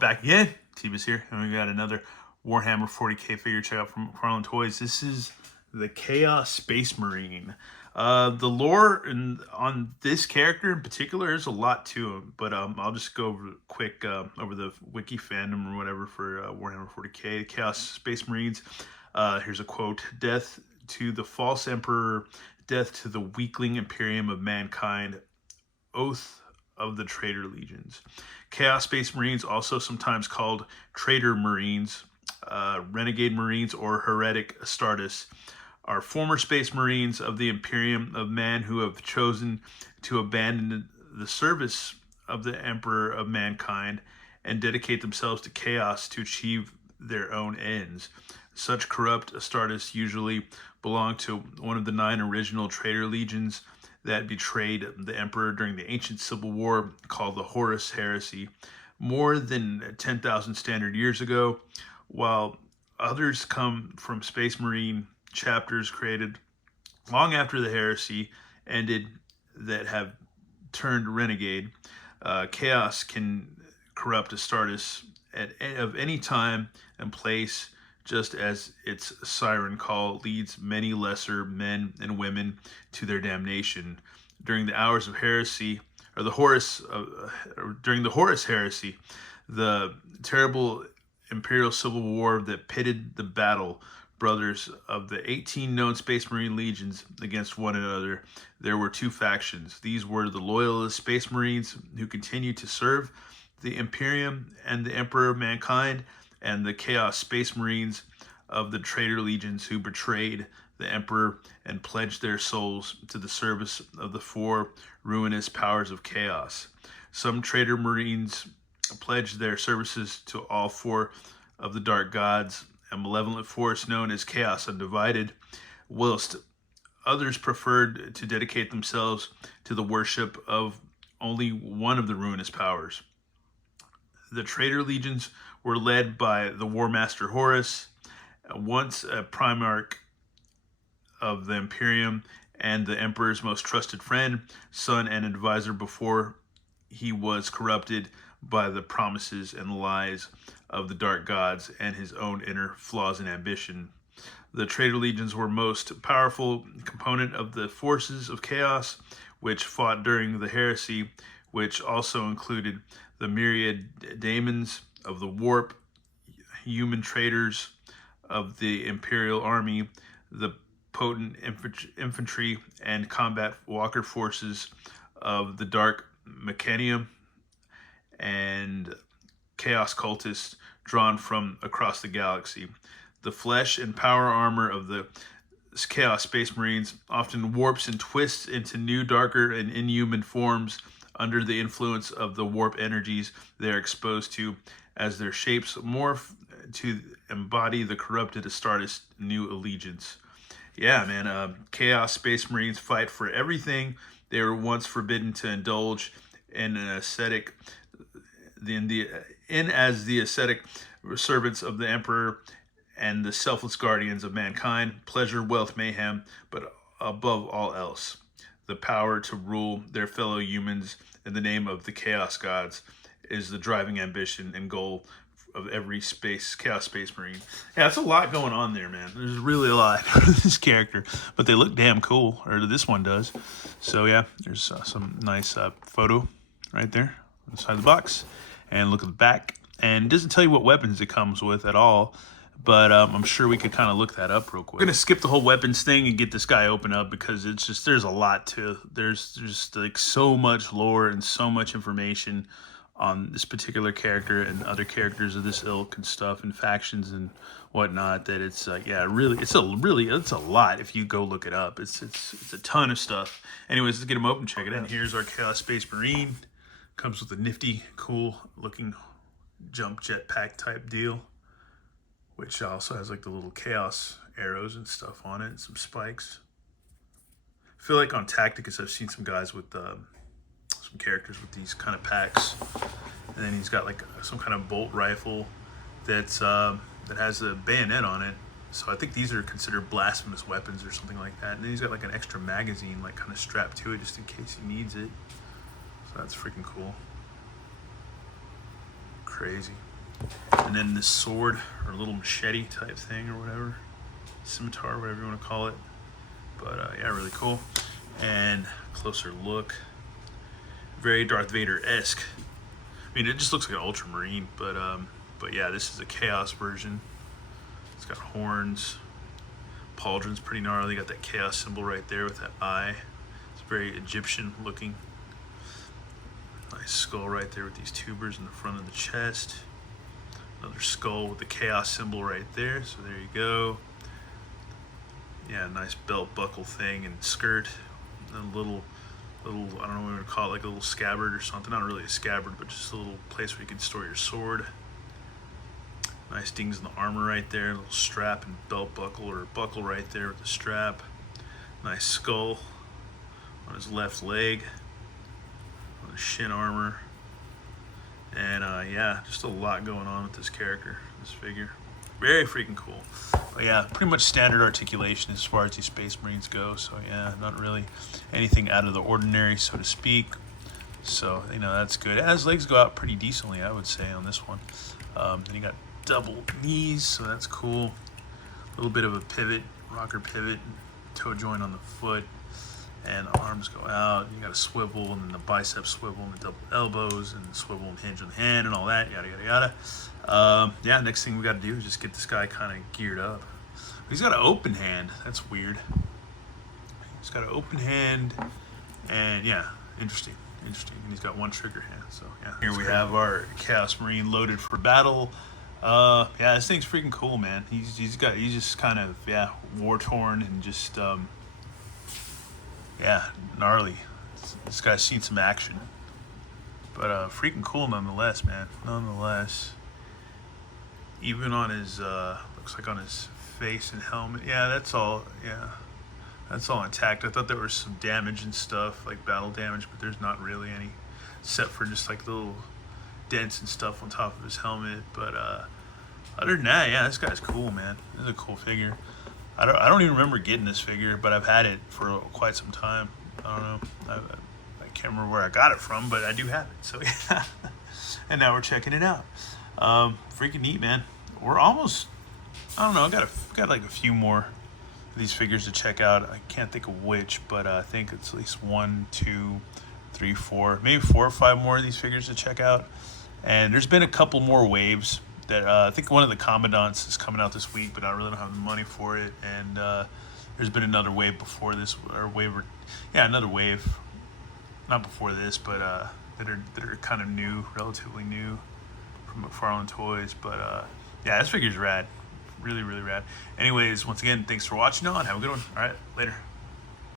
Back again, Tebas here, and we got another Warhammer 40k figure check out from Mcfarlane Toys. This is the Chaos Space Marine. The lore on this character in particular, there's a lot to him, but I'll just go over quick over the wiki fandom or whatever for Warhammer 40k. Chaos Space Marines. Here's a quote: "Death to the false emperor, death to the weakling imperium of mankind, oath of the traitor legions." Chaos Space Marines, also sometimes called traitor Marines, renegade Marines, or heretic Astartes, are former Space Marines of the Imperium of Man who have chosen to abandon the service of the Emperor of Mankind and dedicate themselves to chaos to achieve their own ends. Such corrupt Astartes usually belong to one of the 9 original traitor legions that betrayed the emperor during the ancient civil war called the Horus Heresy more than 10,000 standard years ago, while others come from Space Marine chapters created long after the heresy ended that have turned renegade. Chaos can corrupt Astartes of any time and place, just as its siren call leads many lesser men and women to their damnation. During the hours of heresy, or during the Horus Heresy, the terrible imperial civil war that pitted the battle brothers of the 18 known Space Marine legions against one another, there were 2 factions. These were the loyalist Space Marines who continued to serve the Imperium and the Emperor of Mankind, and the Chaos Space Marines of the traitor legions who betrayed the Emperor and pledged their souls to the service of the 4 ruinous powers of chaos. Some traitor Marines pledged their services to all 4 of the dark gods, a malevolent force known as Chaos Undivided, whilst others preferred to dedicate themselves to the worship of only one of the ruinous powers. The traitor legions were led by the War Master Horus, once a primarch of the Imperium and the Emperor's most trusted friend, son, and advisor before he was corrupted by the promises and lies of the dark gods and his own inner flaws and ambition. The traitor legions were most powerful component of the forces of chaos, which fought during the heresy, which also included the myriad daemons of the warp, human traitors of the Imperial Army, the potent infantry and combat walker forces of the Dark Mechanium, and chaos cultists drawn from across the galaxy. The flesh and power armor of the Chaos Space Marines often warps and twists into new, darker, and inhuman forms under the influence of the warp energies they are exposed to, as their shapes morph to embody the corrupted Astartes' new allegiance. Yeah, man, Chaos Space Marines fight for everything they were once forbidden to indulge in an ascetic, as the ascetic servants of the Emperor and the selfless guardians of mankind, pleasure, wealth, mayhem, but above all else, the power to rule their fellow humans in the name of the Chaos Gods is the driving ambition and goal of every Chaos Space Marine. Yeah, it's a lot going on there, man. There's really a lot of this character, but they look damn cool, or this one does. So yeah, there's some nice photo right there inside the box, and look at the back. And it doesn't tell you what weapons it comes with at all, but I'm sure we could kind of look that up real quick. We're gonna skip the whole weapons thing and get this guy open up, because it's just, there's a lot to, there's just like so much lore and so much information on this particular character and other characters of this ilk and stuff and factions and whatnot, that it's yeah, really, it's a lot if you go look it up. It's a ton of stuff. Anyways, let's get him open, check it out. And here's our Chaos Space Marine. Comes with a nifty, cool looking jump jetpack type deal, which also has like the little chaos arrows and stuff on it and some spikes. I feel like on Tacticus I've seen some guys with some characters with these kind of packs, and then he's got like some kind of bolt rifle that's that has a bayonet on it. So I think these are considered blasphemous weapons or something like that. And then he's got like an extra magazine like kind of strapped to it just in case he needs it. So that's freaking cool. Crazy. And then this sword, or little machete type thing, or whatever. Scimitar, whatever you want to call it. But yeah, really cool. And closer look. Very Darth Vader-esque. I mean, it just looks like an Ultramarine, but yeah, this is a Chaos version. It's got horns. Pauldron's pretty gnarly. Got that Chaos symbol right there with that eye. It's very Egyptian looking. Nice skull right there with these tubers in the front of the chest. Another skull with the Chaos symbol right there. So there you go. Yeah, nice belt buckle thing and skirt. And a little, I don't know what we would call it, like a little scabbard or something. Not really a scabbard, but just a little place where you can store your sword. Nice dings in the armor right there. A little strap and belt buckle, or buckle right there with the strap. Nice skull on his left leg. On his shin armor. And yeah, just a lot going on with this character, this figure. Very freaking cool. But yeah, pretty much standard articulation as far as these Space Marines go. So yeah, not really anything out of the ordinary, so to speak. So, you know, that's good. His legs go out pretty decently, I would say, on this one. Then you got double knees, so that's cool. A little bit of a pivot, rocker pivot, toe joint on the foot. And the arms go out. You got a swivel, and then the bicep swivel, and the double elbows, and the swivel and hinge on the hand, and all that, yada, yada, yada. Yeah, next thing we got to do is just get this guy kind of geared up. He's got an open hand. That's weird. He's got an open hand, and yeah, interesting. And he's got one trigger hand, so yeah. Here we have our Chaos Marine loaded for battle. Yeah, this thing's freaking cool, man. He's just kind of, yeah, war-torn and just, yeah, gnarly. This guy's seen some action. But freaking cool nonetheless, man. Nonetheless. Even on his, looks like on his face and helmet. Yeah, that's all, yeah. That's all intact. I thought there was some damage and stuff, like battle damage, but there's not really any. Except for just like little dents and stuff on top of his helmet. But other than that, yeah, this guy's cool, man. This is a cool figure. I don't even remember getting this figure, but I've had it for quite some time. I don't know. I can't remember where I got it from, but I do have it. So yeah. And now we're checking it out. Freaking neat, man. We're almost, I don't know, I got like a few more of these figures to check out. I can't think of which, but I think it's at least 1, 2, 3, 4, maybe 4 or 5 more of these figures to check out. And there's been a couple more waves that I think one of the Commandants is coming out this week, but I really don't have the money for it. And there's been another wave before this, another wave, not before this, but that are kind of new, relatively new, from Mcfarlane Toys. But yeah, this figure's rad, really, really rad. Anyways, once again, thanks for watching, and have a good one. All right, later.